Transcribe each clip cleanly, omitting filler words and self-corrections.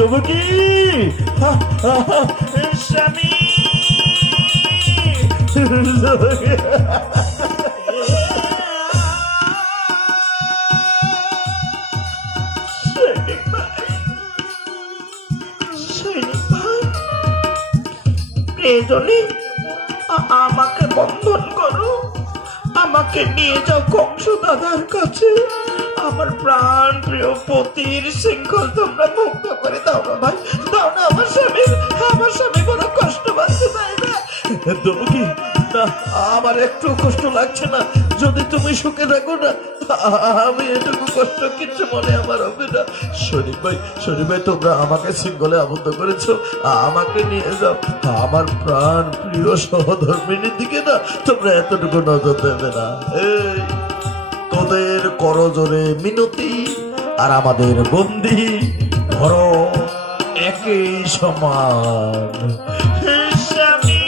দেবো কি স্বামী? আমাকে বন্ধন করো, আমাকে নিয়ে যাও কংস দাদার কাছে। আমার প্রাণ প্রিয় পতির শৃঙ্খল তোমরা মুক্ত করে দাও না ভাই, দাও না। আমার স্বামী বড় কষ্ট পাচ্ছে তাই না? দেবো কি না, আমার একটু কষ্ট লাগছে না। যদি তুমি সুখে থাকো না, আমি এটুকু কষ্ট কিছু মনে আমার হবে না। শরীফ ভাই তোমরা আমাকে শৃঙ্খলে আবদ্ধ করেছো, আমাকে নিয়ে যাও। আমার প্রাণ প্রিয় সহধর্মিনীর দিকে না তোমরা এতটুকু নজর দেবে না। এই তোদের করজোরে মিনতি আর আমাদের বন্দি ধরো একই সমান। স্বামী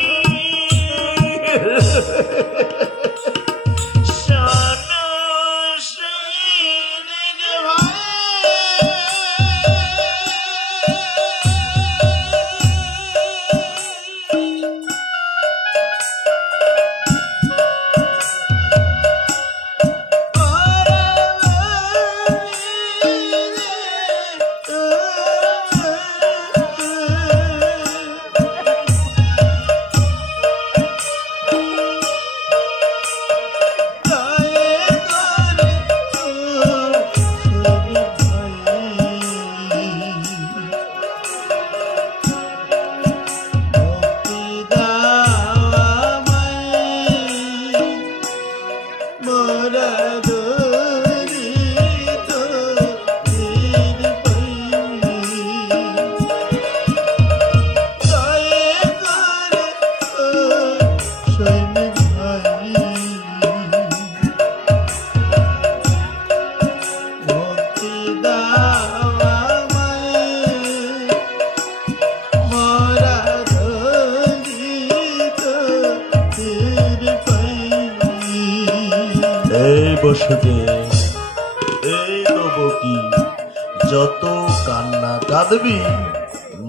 যত কান্না কাঁদবি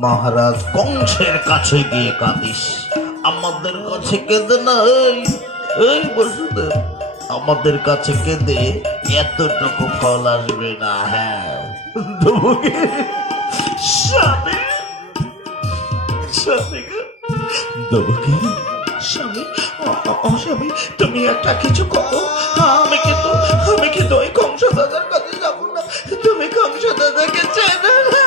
মহারাজ কংসের কাছে গিয়ে কাঁদিস, আমাদের কাছে কেঁদে না। এই বসুদেব, আমাদের কাছে কেঁদে এতটুকু ফল আসবে না। হ্যাঁ স্বামী, তুমি একটা কিছু করো। আমি কিন্তু ওই কংস দাদার কাছে যাবো না। তুমি কংস দাদাকে চেনো না।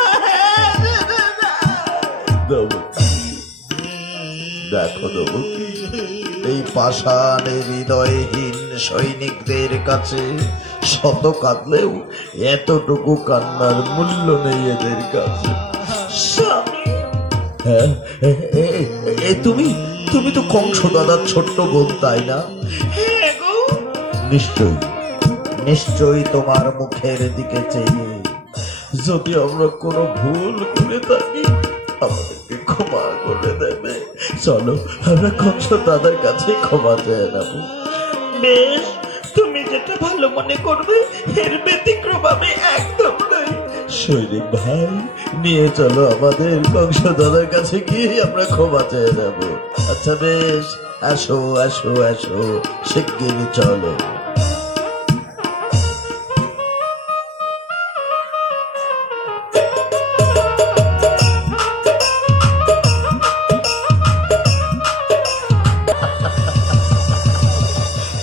দেখো দেবো, এই পাষাণের হৃদয়হীন সৈনিকদের কাছে শত কাঁদলেও এতটুকু কান্নার মূল্য নেই এদের কাছে। হ্যাঁ, তুমি তো কংস দাদার ছোট্ট বোন, তাই না? নিশ্চয়ই তোমার মুখের দিকে চেয়ে যদি আমরা কোনো ভুল করে থাকি আমাদেরকে ক্ষমা করে দেবে। চলো আমরা কংস দাদার কাছে ক্ষমা চেয়ে নেব। বেশ, তুমি যেটা ভালো মনে করবে, এর ব্যতিক্রম আমি একদম নই। সৈনিক ভাই, নিয়ে চলো আমাদের কংস দাদার কাছে গিয়ে আমরা ক্ষমা চেয়ে নেব। আচ্ছা বেশ, আসো আসো আসো, শিগগিরই চলো।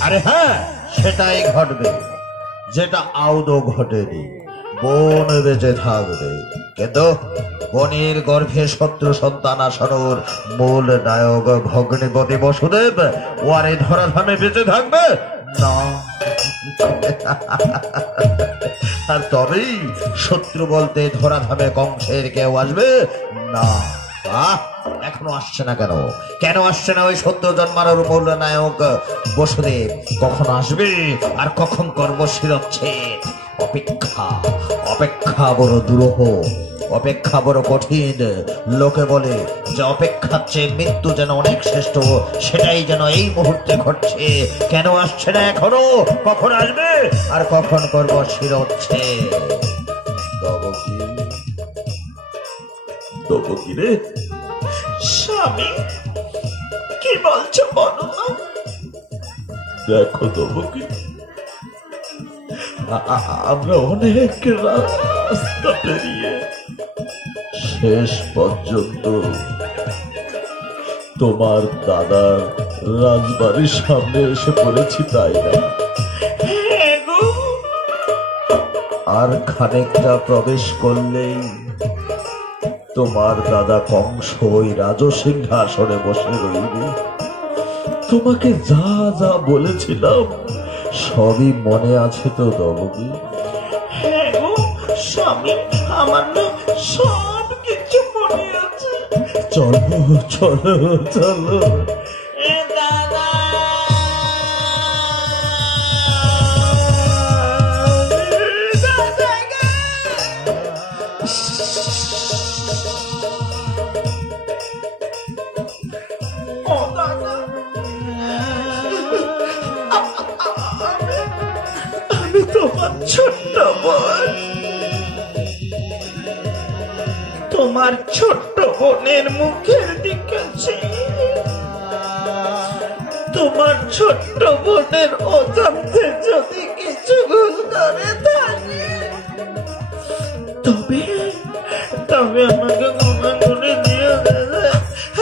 আরে হ্যাঁ, সেটাই ঘটবে যেটা আদৌ ঘটেনি। বোন বেঁচে থাকবে, কিন্তু বনের গর্ভে শত্রু সন্তান আসানোর মূল নায়ক ভগ্নিপতি বসুদেব ওয়ারে ধরাধামে বেঁচে থাকবে না। আর তবেই শত্রু বলতে ধরাধামে কংসের কেউ আসবে না। এখনো আসছে না কেন? কেন আসছে না ওই সত্য জন্মানোর মূল নায়ক বসুদেব? কখন আসবে আর কখন করব শিরচ্ছেদ? অপেক্ষা অপেক্ষা বড় দুরূহ, অপেক্ষা বড় কঠিন। লোকে বলে যে অপেক্ষার চেয়ে মৃত্যু যেন অনেক শ্রেষ্ঠ, সেটাই যেন এই মুহূর্তে ঘটছে। কেন আসছে না এখনো? কখন আসবে আর কখন করব শিরচ্ছেদ? তব কি রে? স্বামী, কি বলছো বলো না? দেখো তব কি, আমরা অনেক রাস্তা পেরিয়ে শেষ পর্যন্ত তোমার দাদার রাজবাড়ির সামনে এসে পড়েছি, তাই না? হ্যাঁ গো। আর খানিকটা প্রবেশ করলেই তোমার দাদা কংস ওই রাজসিংহাসনে বসে রইবে। তোমাকে যা যা বলেছিলাম সবই মনে আছে তো দেবকী? হ্যাঁ গো স্বামী, আমার না সব কিছু মনে আছে। চলো চলো চলো। দাদা, ও দাদা, আমি তোমার ছোট্ট বোন। তোমার ছোট্ট বোনের মুখের দিকে তোমার ছোট্ট বোনের অজান্তে যদি কিছু ভুল করে থাকে তবে তবে আমাকে ক্ষমা করে দিও দাদা,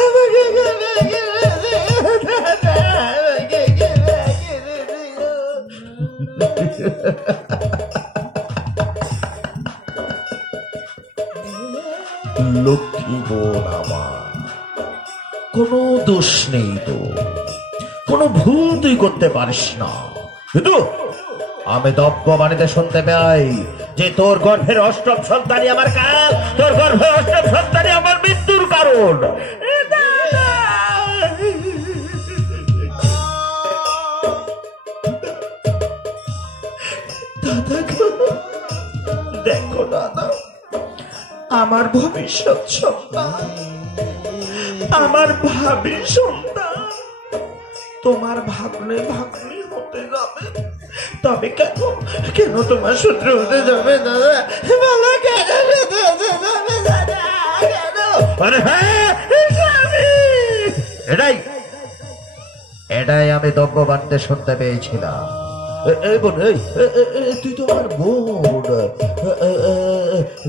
আমাকে ক্ষমা করে দিও দাদা, আমাকে ক্ষমা করে দিও। লক্ষ্মী বোন আমার, কোনো দোষ নেই তো, কোনো ভুল তুই করতে পারিস না, কিন্তু আমি দব্যবাণীতে শুনতে পাই যে তোর গর্ভের অষ্টম সন্তানই আমার কাল, তোর গর্ভের অষ্টম সন্তানই আমার মৃত্যুর কারণ। দাদা গো, দেখো দাদা, আমার ভবিষ্যৎ সন্তান, আমার ভাবি সন্তান তোমার ভাগ্নে ভাগ্নি হতে যাবে, তবে কেন কেন তোমার সূত্র হতে যাবে দাদা? বলো কেন হতে যাবে দাদা? কেন? আরে হ্যাঁ, এটাই এটাই আমি দব্যবাণীতে শুনতে পেয়েছিলাম। এই বোন, তুই তো আমার বোন,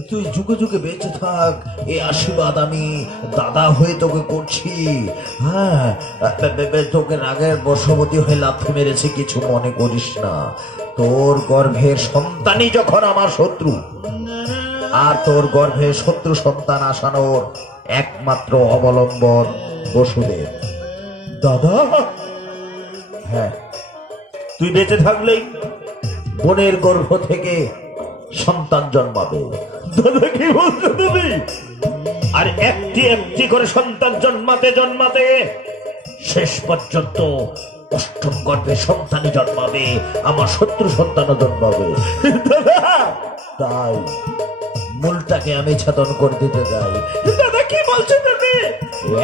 তুই যুগে যুগে বেঁচে থাক, এই আশীর্বাদ আমি দাদা হয়ে তোকে করছি। হ্যাঁ, তোকে রাগের বশবর্তী হয়ে লাথি মেরেছি, কিছু মনে করিস না। তোর গর্ভের সন্তানই যখন আমার শত্রু, আর তোর গর্ভে শত্রু সন্তান আসানোর একমাত্র অবলম্বন বসুদেব। দাদা, হ্যাঁ, তুই বেঁচে থাকলেই বোনের গর্ভ থেকে সন্তান জন্মাবে। দাদা, কি বলছো তুমি? আর একটি একটি করে সন্তান জন্মাতে জন্মাতে শেষ পর্যন্ত অষ্টম গর্ভে সন্তানই জন্মাবে, আমার শত্রু সন্তানও জন্মাবে। দাদা, তাই মূলটাকে আমি ছেদন করে দিতে চাই। দাদা, কি বলছো তুমি?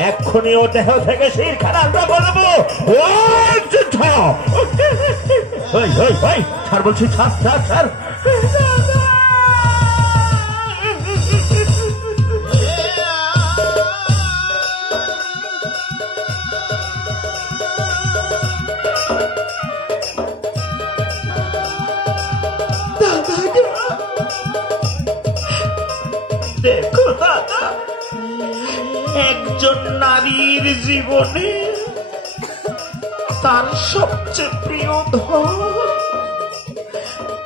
এক্ষুনি ও দেহ থেকে শির খারাপ করবো। ছাড় বলছি, ছাড় ছাড় ছাড়। দেখো দাদা, একজন নারীর জীবনে তার সবচেয়ে প্রিয় ধন,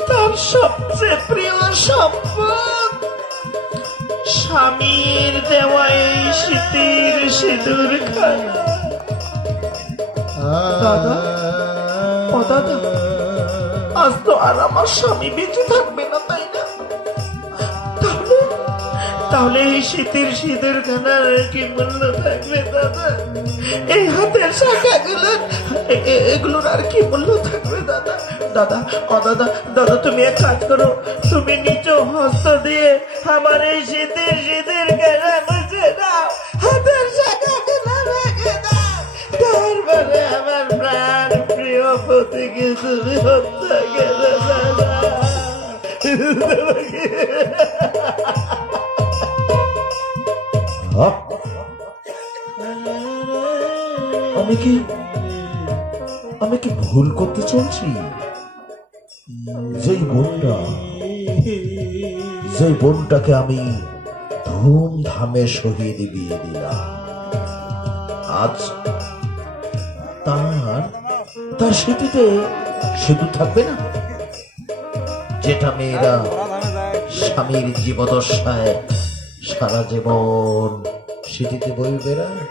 তার সবচেয়ে প্রিয় সম্পদ স্বামীর দেওয়া এই শীতের সিঁদুর খানা। দাদা, ও দাদা, আজ তো আর আমার স্বামী বেঁচে থাকবে না, তাই না? তাহলে এই শীতের সিঁদুর খানার কি মূল্য থাকবে দাদা? এই হাতের শাখাগুলোর এগুলোর আর কি মূল্য থাকবে দাদা? দাদা, ও দাদা, দাদা, তুমি এক কাজ করো, তুমি নিজ হস্ত দিয়ে আমার এই শীতের সিঁদুর খানা মুছে দাও, হাতের শাখাগুলো ভেঙে দাও, তারপরে আমার প্রাণ প্রিয় পতিকে তুমি হত্যা করে দাদা। হ্যাঁ? আমি কি ভুল করতে চলছি? যেই বোনটাকে আমি ধুমধামে শহীদ বিয়ে দিলাম, আজ তার স্মৃতিতে সিঁদুর থাকবে না? যেটা মেয়েরা স্বামীর জীবদশায় সারা জীবন স্মৃতিতে বই বেড়ায়,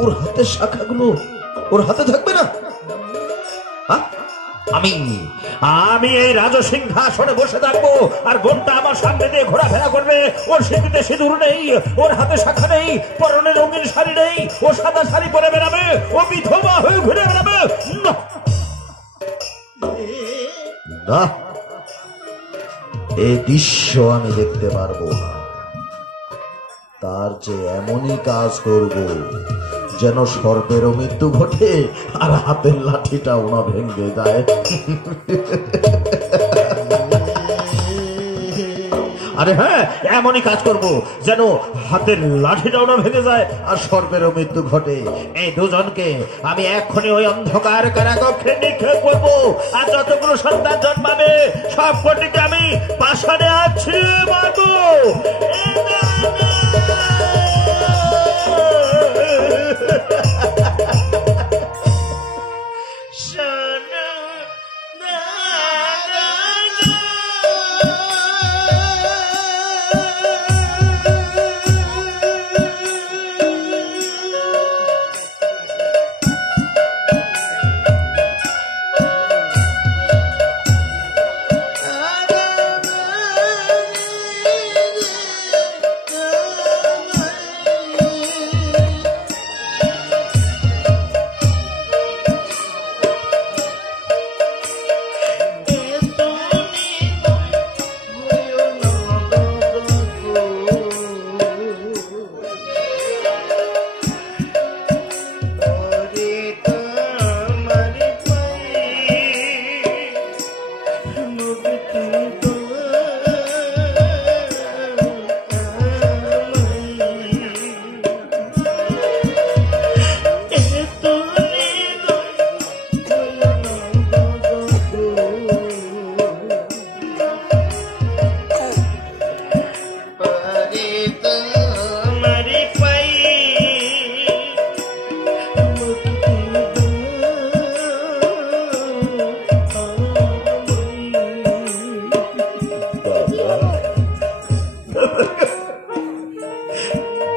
ওর হাতের শাখাগুলো ওর হাতে থাকবে না? আমি এই রাজসিংহাসনে বসে থাকবো আর বোনটা আমার সামনে দিয়ে ঘোরাফেরা করবে। ওর স্মৃতিতে সিঁদুর নেই, ওর হাতে শাখা নেই, পরনে রঙিন শাড়ি নেই, ও সাদা শাড়ি পরে বেড়াবে, ও বিধবা হয়ে ঘুরে বেড়াবে। না, এই দৃশ্য আমি দেখতে পারবো না। তার যে এমনই কাজ করব যেন সর্পেরও মৃত্যু ঘটে আর হাতের লাঠিটাও না ভেঙে যায়। আরে হ্যাঁ, এমনই কাজ করব যেন হাতের লাঠিটাও না ভেঙে যায় আর সর্পেরও মৃত্যু ঘটে। এই দুজনকে আমি এক্ষুনি ওই অন্ধকার কারাকক্ষে নিক্ষেপ করবো, আর যতগুলো সন্তান জন্মাবে সব কটিকে আমি পাষাণে আছি মারবো।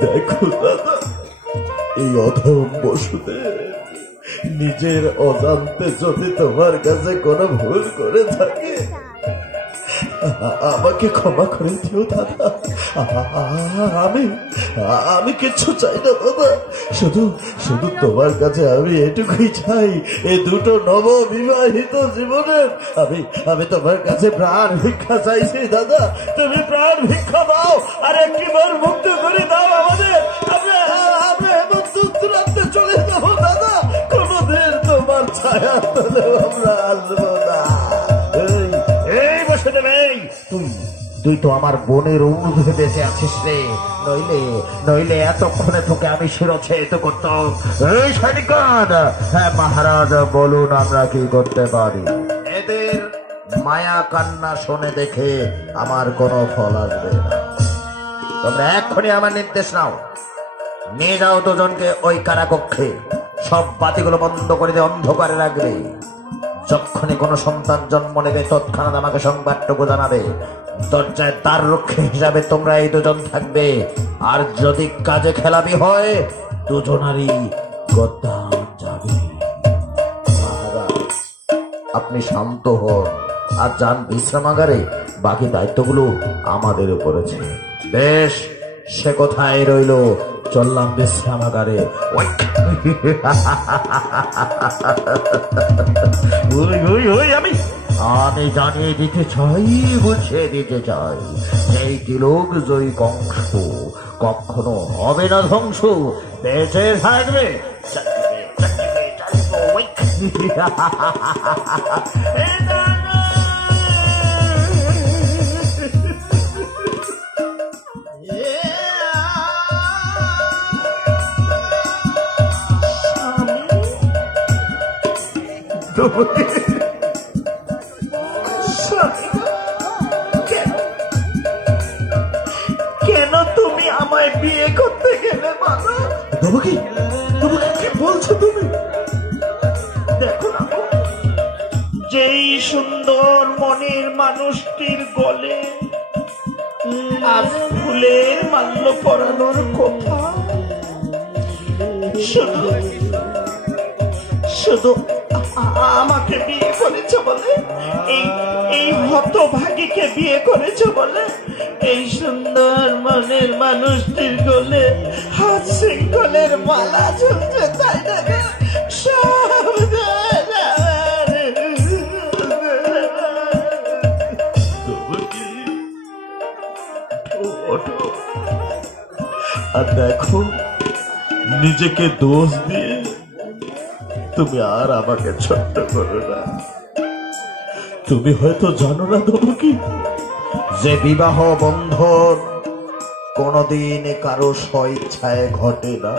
দেখো দাদা, এই অধম বসুদের নিজের অজান্তে যদি তোমার কাছে কোনো ভুল করে থাকে আমাকে ক্ষমা করে দিও দাদা। আমি কিচ্ছু চাই না দাদা, শুধু তোমার কাছে আমি এটুকুই চাই, এই দুটো নববিবাহিত জীবনের আমি তোমার কাছে প্রাণ ভিক্ষা চাইছি দাদা। তুমি প্রাণ ভিক্ষা দাও আর একটিবার মুক্ত করে দাও আমাদের। আমরা এমন দূরান্তে চলে যাবো দাদা, কোনোদিন তোমার ছায়া তলেও আমরা আসবো না। এই বসে দেবে, তুই তো আমার বোনের অনুরোধে বেঁচে আছিস রে, নইলে এতক্ষণে তোকে আমি শিরচ্ছেদ করতাম। এই সৈনিকগণ, হ্যাঁ মহারাজ বলুন আমরা কি করতে পারি? এদের মায়া কান্না শুনে দেখে আমার কোনো ফল আসবে না। তোমরা এক্ষুনি আমার নির্দেশ নাও, নিয়ে যাও দুজনকে ওই কারাকক্ষে, সব বাতিগুলো বন্ধ করে দিয়ে অন্ধকারে রাখবে। যখনই কোনো সন্তান জন্ম নেবে তৎক্ষণাৎ আমাকে সংবাদটুকু জানাবে। দরজায় দ্বার রক্ষী হিসাবে তোমরা এই দুজন থাকবে, আর যদি কাজে খেলাপি হয় দুজনারই গদ্দান যাবে। মহারাজ আপনি শান্ত হন আর যান বিশ্রামাগারে, বাকি দায়িত্বগুলো আমাদের উপরেছে। বেশ, সে কোথায় রইল, চললাম বিশ্রামাগারে। আমি জানিয়ে দিতে চাই, বুঝিয়ে দিতে চাই, এই তিলক জয়ী কংস কখনো হবে না ধ্বংস, বেঁচে থাকবে। কেন তুমি আমায় বিয়ে করতে গেলে মানা? কি বলছো তুমি? দেখো না, যেই সুন্দর মনের মানুষটির গলে আজ ফুলের মাল্য পরানোর কথা, শুধু শুধু আমাকে বিয়ে করেছ বলে, এই হতভাগীকে বিয়ে করেছ বলে এই সুন্দর মনের মানুষটির গলে হাত শৃঙ্খলের মালা ঝুলছে, তাই না? আর দেখো, নিজেকে দোষ দিয়ে তুমি আর আমাকে ছোট্ট করো না। তুমি হয়তো জানো না দেবকী, যে বিবাহ বন্ধন কোনদিন কারো স্বইচ্ছায় ঘটে না।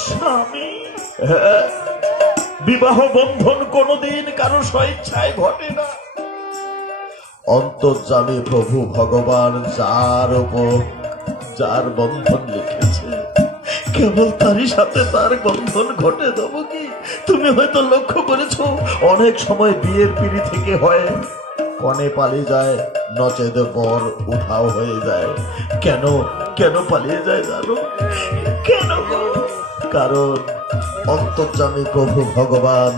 স্বামী, বিবাহ বন্ধন কোনদিন কারো স্বইচ্ছায় ঘটে না। অন্তর্যামী প্রভু ভগবান যার বন্ধন লিখেছে, কেবল তারই সাথে তার বন্ধন ঘটে। দেবকী, তুমি হয়তো লক্ষ্য করেছো, অনেক সময় বিয়ের পিঁড়ি থেকে হয় কনে পালিয়ে যায়, নচেত পর উধাও হয়ে যায়। কেন কেন পালিয়ে যায় জানো? কেন? কারণ অন্তর্যামী প্রভু ভগবান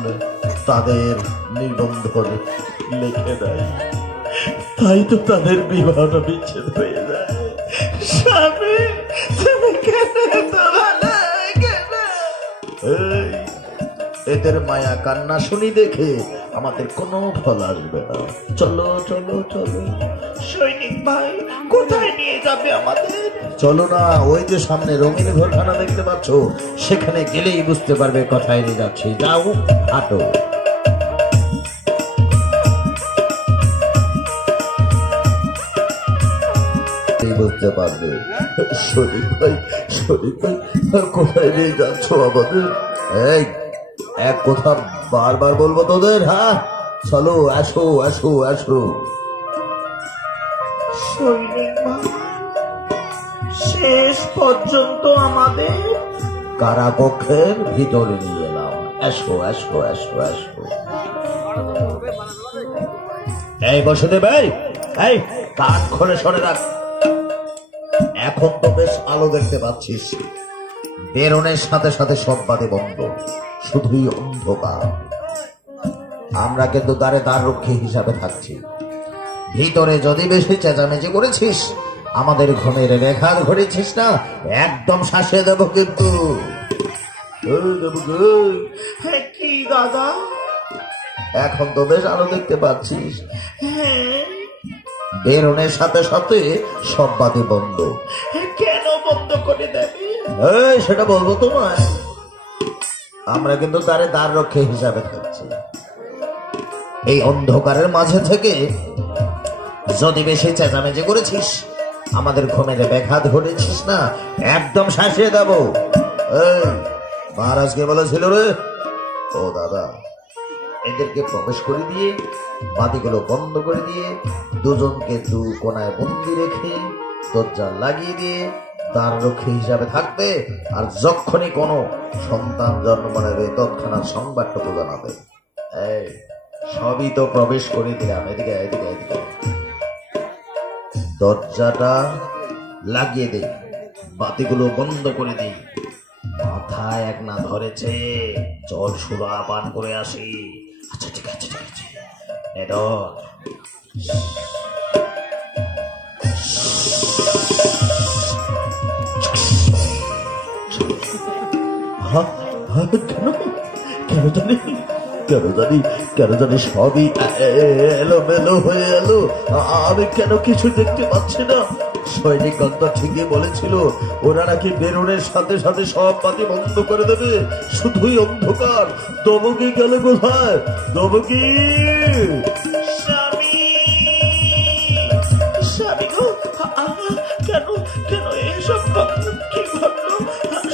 তাদের নিবন্ধন লিখে দেয়, তাই তো তাদের বিবাহ বিচ্ছেদ হয়ে যায়। স্বামী, তুমি কেন এত ভালো? এদের মায়া কান্না শুনি দেখে আমাদের কোনো ফল আসবে না। চলো চলো চলো। সৈনিক ভাই, কোথায় নিয়ে যাবে আমাদের? চলো না, ওই যে সামনে রঙিন ঘরখানা দেখতে পাচ্ছ, সেখানে গেলেই বুঝতে পারবে কোথায় নিয়ে যাচ্ছি। যাও, হাঁটো। বুঝতে পারবে। শরীফ ভাই, কোথায় নিয়ে যাচ্ছ আমাদের? এই এক কথা বারবার বলবো তোদের? হ্যাঁ, চলো, আসো আসো আসো। সৈনিক ভাই, শেষ পর্যন্ত আমাদের কারাকক্ষের ভিতরে নিয়ে এলাম। আসো আসো আসো আসো। এই বসুদেব, এই কান খোলে সরে রাখ। এখন তো বেশ আলো দেখতে পাচ্ছিস। বেরোনের সাথে সাথে সব বাদে বন্ধ, শুধুই অন্ধকার। আমরা কিন্তু দ্বারে দ্বার রক্ষী হিসাবে থাকছি। ভিতরে যদি বেশি চেঁচামেচি করেছিস, আমাদের ঘুমের রেখার ঘুরেছিস না, একদম শাসিয়ে দেবো কিন্তু। কি দাদা? এখন তো বেশ আলো দেখতে পাচ্ছিস। হ্যাঁ, বেরোনের সাথে সাথে সব বাদে বন্ধ। কেন বন্ধ করে দেবে? সেটা বলবো তোমায়। আমরা কিন্তু দ্বারে দ্বার রক্ষী হিসাবে থাকছি। এই অন্ধকারের মাঝে থেকে যদি বেশি চেঁচামেচি করেছিস, আমাদের ঘুমের ব্যাঘাত ঘটেছিস না, একদম শাসিয়ে দেব। মহারাজকে বলেছিল রে, ও দাদা, এদেরকে প্রবেশ করে দিয়ে, বাতিগুলো বন্ধ করে দিয়ে, দুজনকে দু কোনায় বন্দি রেখে দরজা লাগিয়ে দিয়ে দ্বার রক্ষী হিসাবে থাকতে, আর যখনই কোনো সন্তান জন্ম নেবে তৎক্ষণাৎ সংবাদটুকু জানাবে। এই সবই তো প্রবেশ করে দিলাম। এদিকে এদিকে এদিকে। দরজাটা লাগিয়ে দে, বাতিগুলো বন্ধ করে দিই। মাথায় এক না ধরেছে, জল সুরা পান করে আসি। আচ্ছা ঠিক আছে ঠিক আছে। কেন জানি সবই এলোমেলো হয়ে এলো। আমি কেন কিছু দেখতে পাচ্ছি না। সৈনিকগণ তো ঠিকই বলেছিল, ওরা নাকি বেরোনের সাথে সাথে সব বাতি বন্ধ করে দেবে, শুধুই অন্ধকার। দেবকী গেলে কোথায়? দেবকী! কেন কেন এসব কি ঘটলো?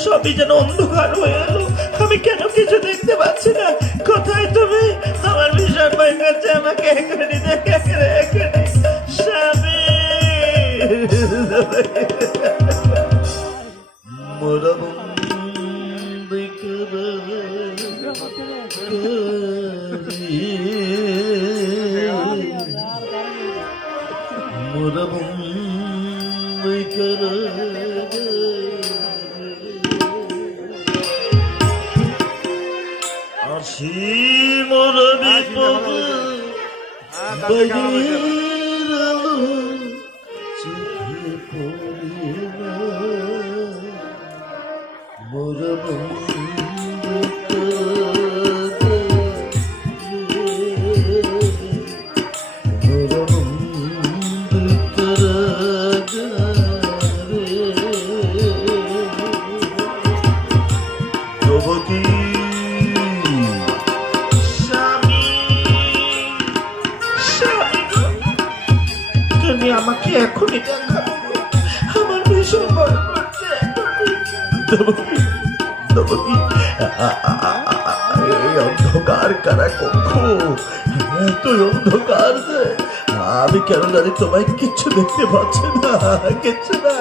সবই যেন অন্ধকার হয়ে এলো। আমি কেন কিছু দেখতে পাচ্ছি না? কোথায় তুমি? আমার ভীষণ ভয় করছে, আমাকে এখনই দেখে এখনই। স্বামী মোরা বন্দি করে মোরা বন্দি করে আসি মোরা বিপদে বাইরের আলো চোখে পড়ে না মোরা বন্দি করে মোরা বন্দি করে তবু কি তুমি আমাকে এখনই দেখাবো, আমার ভীষণ ভয় করছে এই অন্ধকার কারা কক্ষ, তুই অন্ধকার যে আমি কেন জানি তোমায় কিচ্ছু দেখতে পাচ্ছি না, কিচ্ছু না।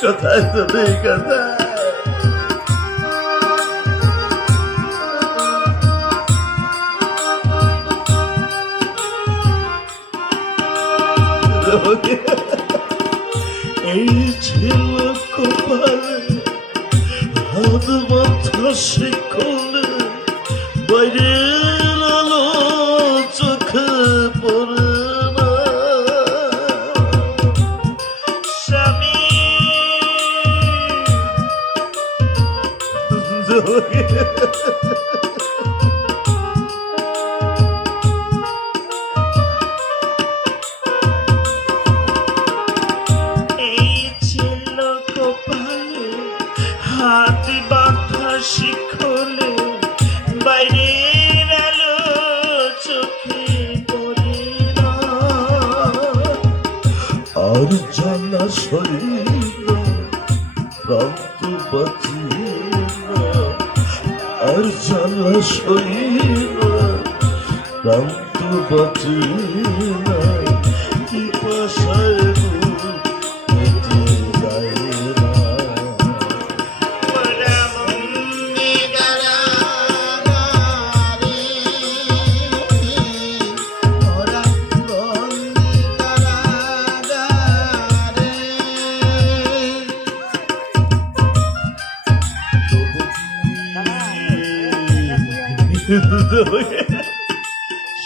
কোথায় তুমি, কোথায়? এই ছিল কপালে হাত মাথা শিখলে বাইরের আলো চোখে পড়ে না স্বামী। হাত বাঁধা শিখলে বাইরের আলো চোখে পড়ে না, আর জানা শরীর প্রান্ত বাঁচি না, আর জানা শরীর প্রান্ত বাঁচি না, কি পাশায় কেটে যায় না।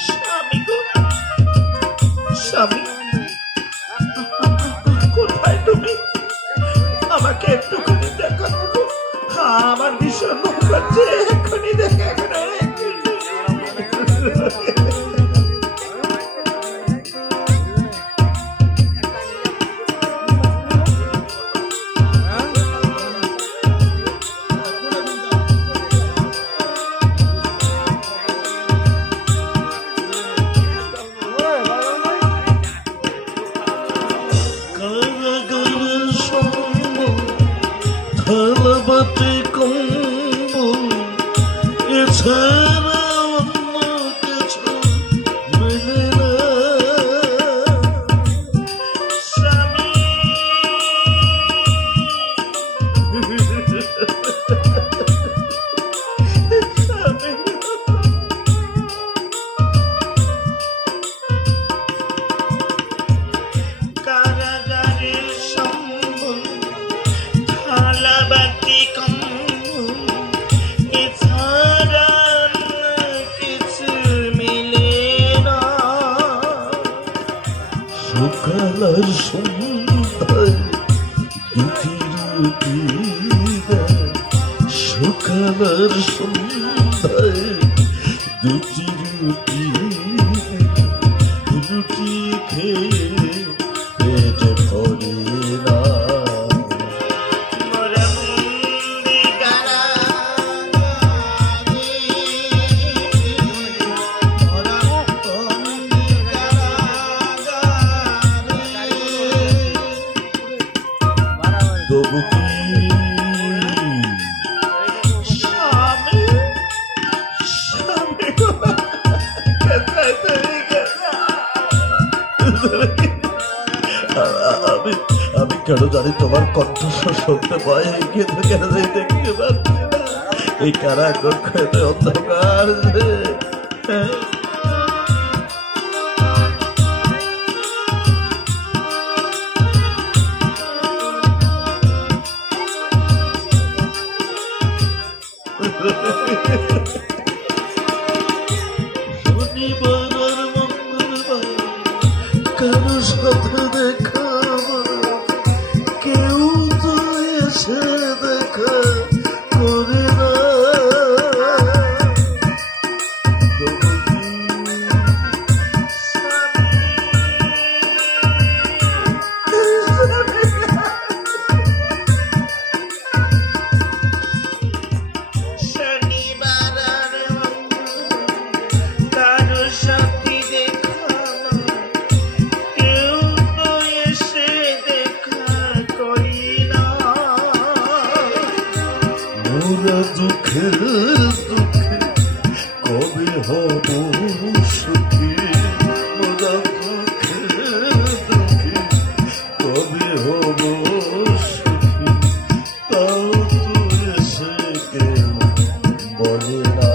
স্বামী গো, স্বামী কোথায় তুমি? আমাকে একটুখানি দেখা করো, আমার ভীষণ ভয় করছে, এখনই দেখা করো। থালাবাতে কম্বল এছাড়া অন্য কিছু মেলে না স্বামী কারাগারের সম্বল থালাবাতি কম্বল এছাড়া কিছু মিলে না, সকালার সন্ধ্যায় দুটি সকালার সন্ধ্যায় দুটি রুটি খেয়ে পেট ভরে না মোরা বন্দি কারাগারে, মোরা বন্দি কারাগারে। তবু কি আমি আমি কেন জানি তোমার কণ্ঠস্বর শুনতে পাই, কিন্তু কেন জানি দেখতে পাচ্ছি না। এই কারা কক্ষে অন্ধকার যে। শনিবার আর মঙ্গলবার কারো সাথে দেখা, কেউ তো এসে দেখা করে না। দুঃখে দুঃখে কবে হব সুখী, মোরা দুঃখে দুঃখে কবে হব সুখী, তাও তো এসে কেউ বলে না।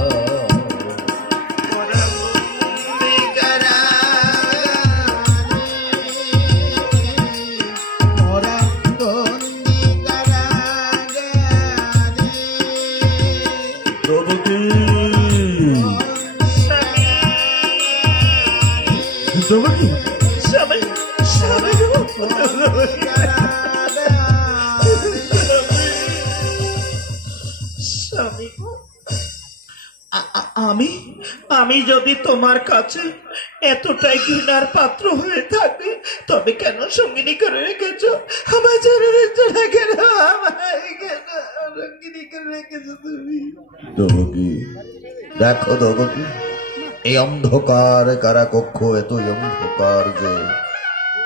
আমি যদি তোমার কাছে এতটাই ঘৃণার পাত্র হয়ে থাকি, তবে কেন সঙ্গিনী করে রেখেছ? আমার ছেড়ে রেখেছো না কেন? সঙ্গিনী করে রেখেছো তুমি। দেখো দেবকী, এই অন্ধকার কারাকক্ষ এতই অন্ধকার যে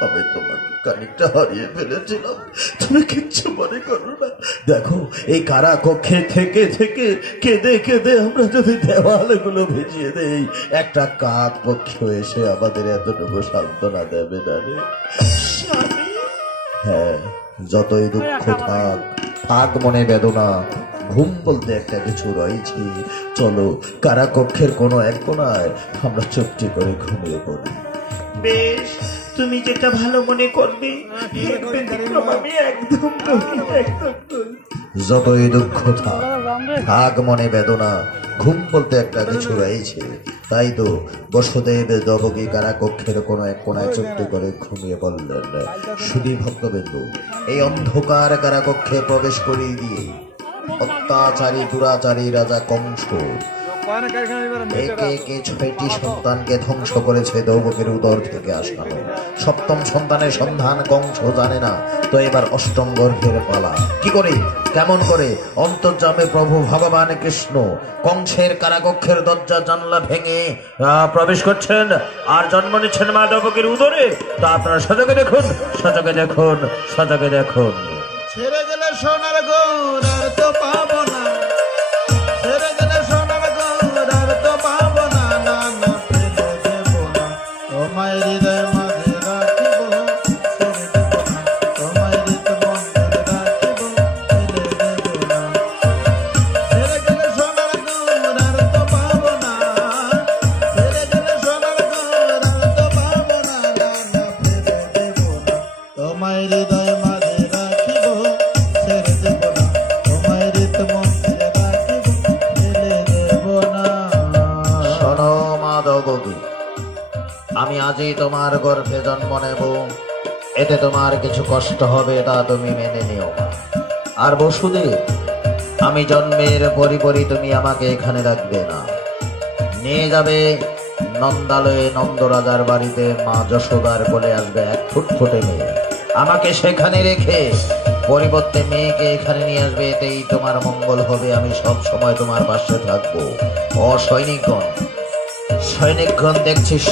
আমি তোমাকে খানিকটা হারিয়ে ফেলেছিলাম। তুমি কিচ্ছু মনে করো না। দেখো, এই কারাকক্ষে থেকে থেকে কেঁদে কেঁদে আমরা যদি দেওয়ালগুলো ভিজিয়ে দেই, একটা কাক পক্ষী এসে আমাদের এতটুকু সান্ত্বনা দেবে না রে। হ্যাঁ, যতই দুঃখ থাক, থাক মনে বেদনা, ঘুম বলতে একটা কিছু রয়েছে। চলো, কারাকক্ষের কোনো এক কোণায় আমরা চুপটি করে ঘুমিয়ে পড়ি। বেশ, তুমি যেটা ভালো মনে করবে। আমি একদম যতই দুঃখ থাক, থাক মনে বেদনা, ঘুম বলতে একটা কিছু রয়েছে। তাই তো বসুদেব দেবকী কারাকক্ষের কোনো এক কোণায় চুপটি করে ঘুমিয়ে পড়লেন। শুধু ভক্তবিন্দু, এই অন্ধকার কারাকক্ষে প্রবেশ করিয়ে দিয়ে অত্যাচারী দুরাচারী রাজা কংস একে একে 6টি সন্তানকে ধ্বংস করেছে দেবকীর উদর থেকে আসানো। 7ম সন্তানের সন্ধান কংস জানে না, তো এবার 8ম গর্ভের পালা। কি করে, কেমন করে অন্তর্যামী প্রভু ভগবান কৃষ্ণ কংসের কারাকক্ষের দরজা জানলা ভেঙে প্রবেশ করছেন আর জন্ম নিচ্ছেন মা দেবকীর উদরে। তা আপনারা সজাগে দেখুন, সজাগে দেখুন, সজাগে দেখুন। ছেড়ে গেলে সোনার গৌর আর তো পাবো না, ছেড়ে গেলে সোনার গৌর আর তো পাবো না, না না ফেলে দেবো না, তোমায় হৃদয় মাঝে রাখিব, ছেড়ে দেবো না, তোমায় হৃদয় মন্দিরে রাখিব, ফেলে দেবো না। ছেড়ে গেলে সোনার গৌর আর তো পাবো না, ছেড়ে গেলে সোনার গৌর আর তো পাবো না, না না ফেলে দেবো না, তোমায় হৃদয় মাঝে রাখিব, ছেড়ে দেবো না, তোমায় হৃদয় মন্দিরে রাখিব, ফেলে দেবো না। শোনো মা দেবকী, আমি আজই তোমার গর্ভে জন্ম নেব, এতে তোমার কিছু কষ্ট হবে তা তুমি মেনে নিও। আর বসুদেব, আমি জন্মের পরিপরি তুমি আমাকে এখানে রাখবে না, নিয়ে যাবে নন্দালয়ে নন্দরাজার বাড়িতে। মা যশোদার বলে আসবে এক ফুটফুটে মেয়ে, আমাকে সেখানে রেখে পরিবর্তে মেয়েকে এখানে নিয়ে আসবে, এতেই তোমার মঙ্গল হবে। আমি সব সময় তোমার পাশে থাকবো। ও সৈনিকগণ দেখছিস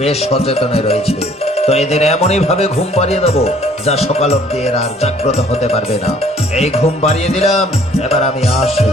বেশ সচেতনে রয়েছে, তো এদের এমনই ভাবে ঘুম পাড়িয়ে দেবো যা সকাল অব্দি এরা আর জাগ্রত হতে পারবে না। এই ঘুম পাড়িয়ে দিলাম, এবার আমি আসি।